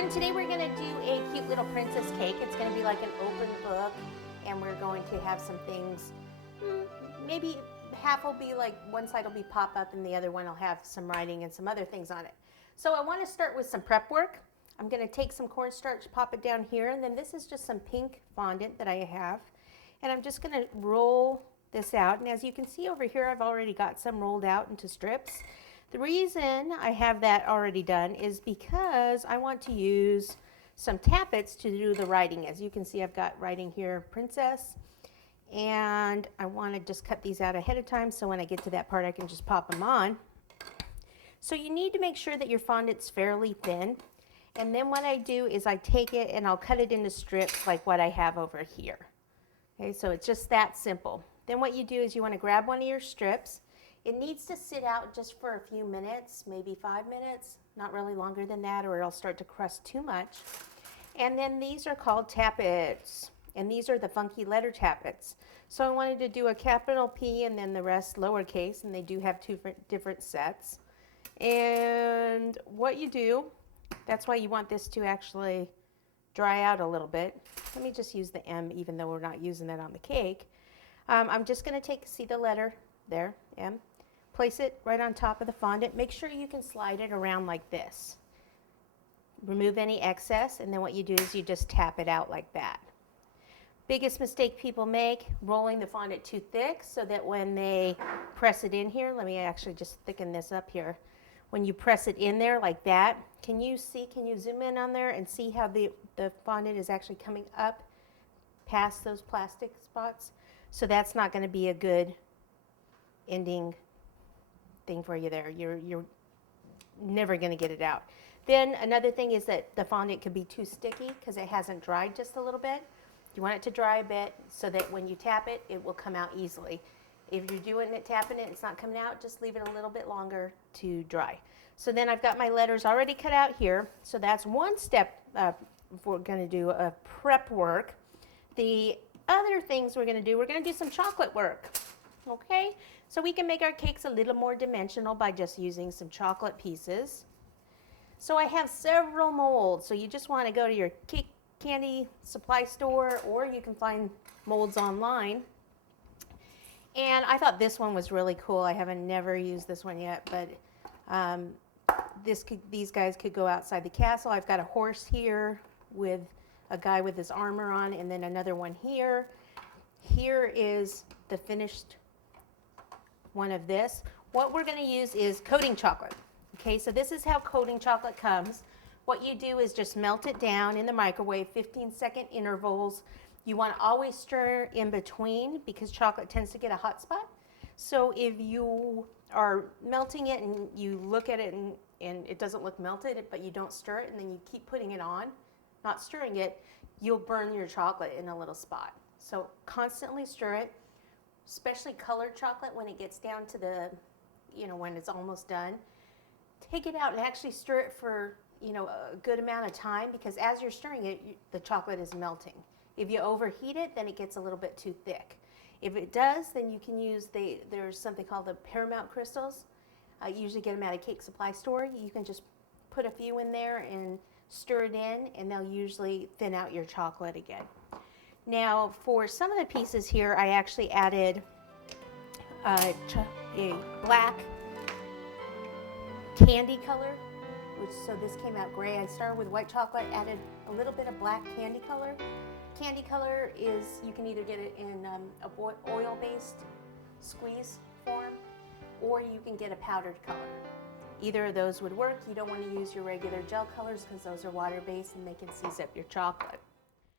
everyone. Today we're going to do a cute little princess cake. It's going to be like an open book, and we're going to have some things, maybe half will be like, one side will be pop-up and the other one will have some writing and some other things on it. So I want to start with some prep work. I'm going to take some cornstarch, pop it down here, and then this is just some pink fondant that I have. And I'm just going to roll this out, and as you can see over here, I've already got some rolled out into strips. The reason I have that already done is because I want to use some tappets to do the writing. As you can see, I've got writing here, princess, and I want to just cut these out ahead of time so when I get to that part I can just pop them on. So you need to make sure that your fondant's fairly thin, and then what I do is I take it and I'll cut it into strips like what I have over here. Okay, so it's just that simple. Then what you do is you want to grab one of your strips. It needs to sit out just for a few minutes, maybe 5 minutes, not really longer than that, or it'll start to crust too much. And then these are called tappets, and these are the funky letter tappets. So I wanted to do a capital P and then the rest lowercase, and they do have two different sets. And what you do, that's why you want this to actually dry out a little bit. Let me just use the M, even though we're not using that on the cake. I'm just going to see the letter there, M. Place it right on top of the fondant. Make sure you can slide it around like this. Remove any excess, and then what you do is you just tap it out like that. Biggest mistake people make, rolling the fondant too thick so that when they press it in here, let me actually just thicken this up here. When you press it in there like that, can you zoom in on there and see how the fondant is actually coming up past those plastic spots? So that's not going to be a good ending thing for you there. You're never going to get it out. Then another thing is that the fondant could be too sticky because it hasn't dried just a little bit. You want it to dry a bit so that when you tap it, it will come out easily. If you're doing it, tapping it, it's not coming out, just leave it a little bit longer to dry. So then I've got my letters already cut out here. So that's one step if we're going to do a prep work. The other things we're going to do some chocolate work. Okay, so we can make our cakes a little more dimensional by just using some chocolate pieces. So I have several molds, so you just want to go to your cake candy supply store, or you can find molds online. And I thought this one was really cool. I haven't never used this one yet, but these guys could go outside the castle. I've got a horse here with a guy with his armor on, and then another one here. Here is the finished one of this. What we're going to use is coating chocolate. Okay, so this is how coating chocolate comes. What you do is just melt it down in the microwave, 15-second intervals. You want to always stir in between because chocolate tends to get a hot spot. So if you are melting it and you look at it and it doesn't look melted, but you don't stir it, and then you keep putting it on, not stirring it, you'll burn your chocolate in a little spot. So constantly stir it, especially colored chocolate when it gets down to the, when it's almost done. Take it out and actually stir it for, a good amount of time, because as you're stirring it, the chocolate is melting. If you overheat it, then it gets a little bit too thick. If it does, then you can use, there's something called the Paramount crystals. You usually get them at a cake supply store. You can just put a few in there and stir it in, and they'll usually thin out your chocolate again. Now, for some of the pieces here, I actually added a black candy color, so this came out gray. I started with white chocolate, added a little bit of black candy color. Candy color is, you can either get it in a oil-based squeeze form, or you can get a powdered color. Either of those would work. You don't want to use your regular gel colors because those are water-based and they can seize up your chocolate.